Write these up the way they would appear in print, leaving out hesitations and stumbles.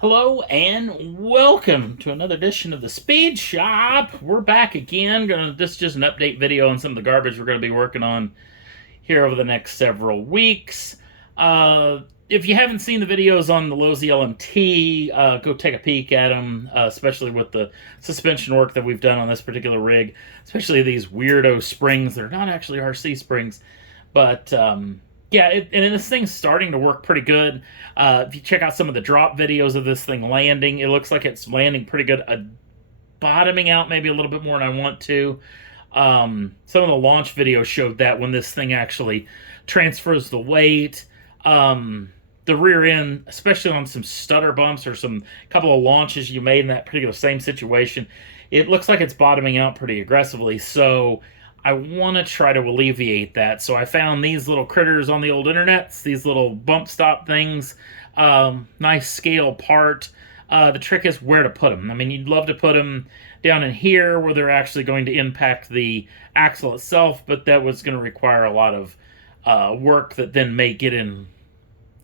Hello and welcome to another edition of the Speed Shop. We're back again. This is just an update video on some of the garbage we're going to be working on here over the next several weeks. If you haven't seen the videos on the Lowe's LMT, go take a peek at them, especially with the suspension work that we've done on this particular rig, especially these weirdo springs. They're not actually RC springs, but yeah, and this thing's starting to work pretty good. If you check out some of the drop videos of this thing landing, it looks like it's landing pretty good. Bottoming out maybe a little bit more than I want to. Some of the launch videos showed that when this thing actually transfers the weight, the rear end, especially on some stutter bumps or some couple of launches you made in that particular same situation, it looks like it's bottoming out pretty aggressively. So I want to try to alleviate that. So I found these little critters on the old internets, these little bump stop things, nice scale part. The trick is where to put them. I mean, you'd love to put them down in here where they're actually going to impact the axle itself, but that was going to require a lot of work that then may get in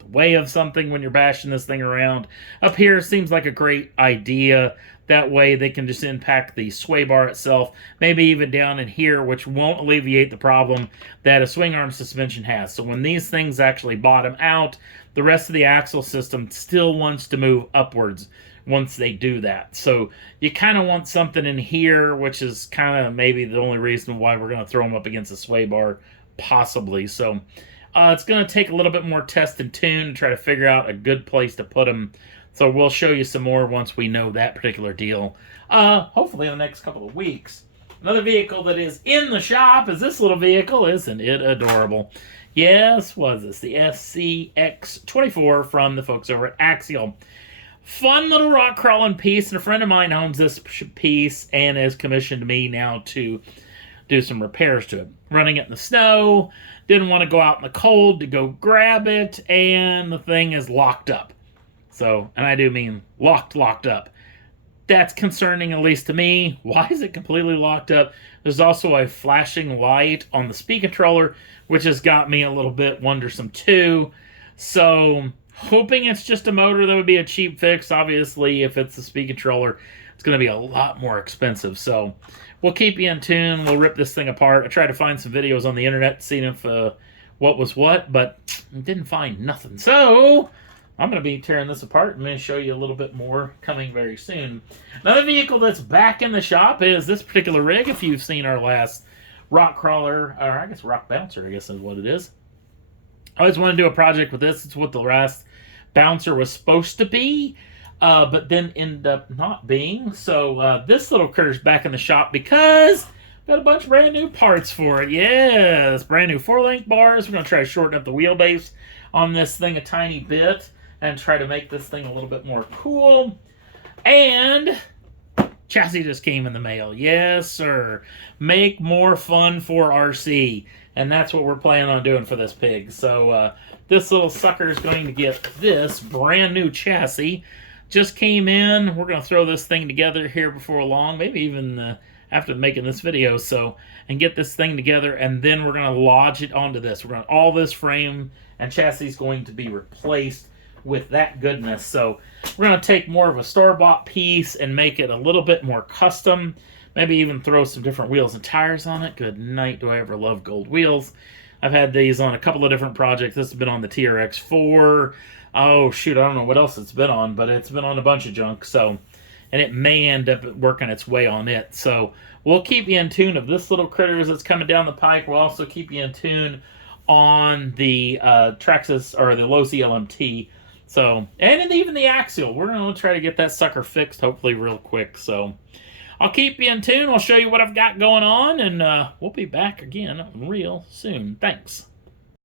the way of something when you're bashing this thing around. Up here seems like a great idea. That way they can just impact the sway bar itself, maybe even down in here, which won't alleviate the problem that a swing arm suspension has. So when these things actually bottom out, the rest of the axle system still wants to move upwards once they do that. So you kind of want something in here, which is kind of maybe the only reason why we're going to throw them up against the sway bar, possibly. So it's going to take a little bit more test and tune to try to figure out a good place to put them. So we'll show you some more once we know that particular deal. Hopefully in the next couple of weeks. Another vehicle that is in the shop is this little vehicle. Isn't it adorable? Yes, was this the SCX24 from the folks over at Axial. Fun little rock crawling piece, and a friend of mine owns this piece and has commissioned me now to do some repairs to it. Running it in the snow, didn't want to go out in the cold to go grab it, and the thing is locked up. So, and I do mean locked up. That's concerning, at least to me. Why is it completely locked up? There's also a flashing light on the speed controller, which has got me a little bit wondersome too. So, hoping it's just a motor, that would be a cheap fix. Obviously, if it's the speed controller, it's going to be a lot more expensive. So, we'll keep you in tune. We'll rip this thing apart. I tried to find some videos on the internet, seeing if what was what, but didn't find nothing. So I'm going to be tearing this apart. I'm going to show you a little bit more coming very soon. Another vehicle that's back in the shop is this particular rig. If you've seen our last rock crawler, or I guess rock bouncer, I guess is what it is. I always want to do a project with this. It's what the last bouncer was supposed to be, but then ended up not being. So this little critter's back in the shop because we got a bunch of brand new parts for it. Yes, brand new 4-link bars. We're going to try to shorten up the wheelbase on this thing a tiny bit and try to make this thing a little bit more cool. And chassis just came in the mail. Yes, sir. Make more fun for RC. And that's what we're planning on doing for this pig. So this little sucker is going to get this brand new chassis. Just came in. We're going to throw this thing together here before long. Maybe even after making this video. And get this thing together. And then we're going to lodge it onto this. All this frame and chassis is going to be replaced with that goodness. So we're going to take more of a store-bought piece and make it a little bit more custom. Maybe even throw some different wheels and tires on it. Good night, do I ever love gold wheels. I've had these on a couple of different projects. This has been on the TRX4. Oh, shoot, I don't know what else it's been on, but it's been on a bunch of junk. So, and it may end up working its way on it. So we'll keep you in tune of this little critters that's coming down the pike. We'll also keep you in tune on the Traxxas, or the Lowe's LMT. So, and even the Axial. We're going to try to get that sucker fixed, hopefully real quick. So, I'll keep you in tune. I'll show you what I've got going on, and we'll be back again real soon. Thanks.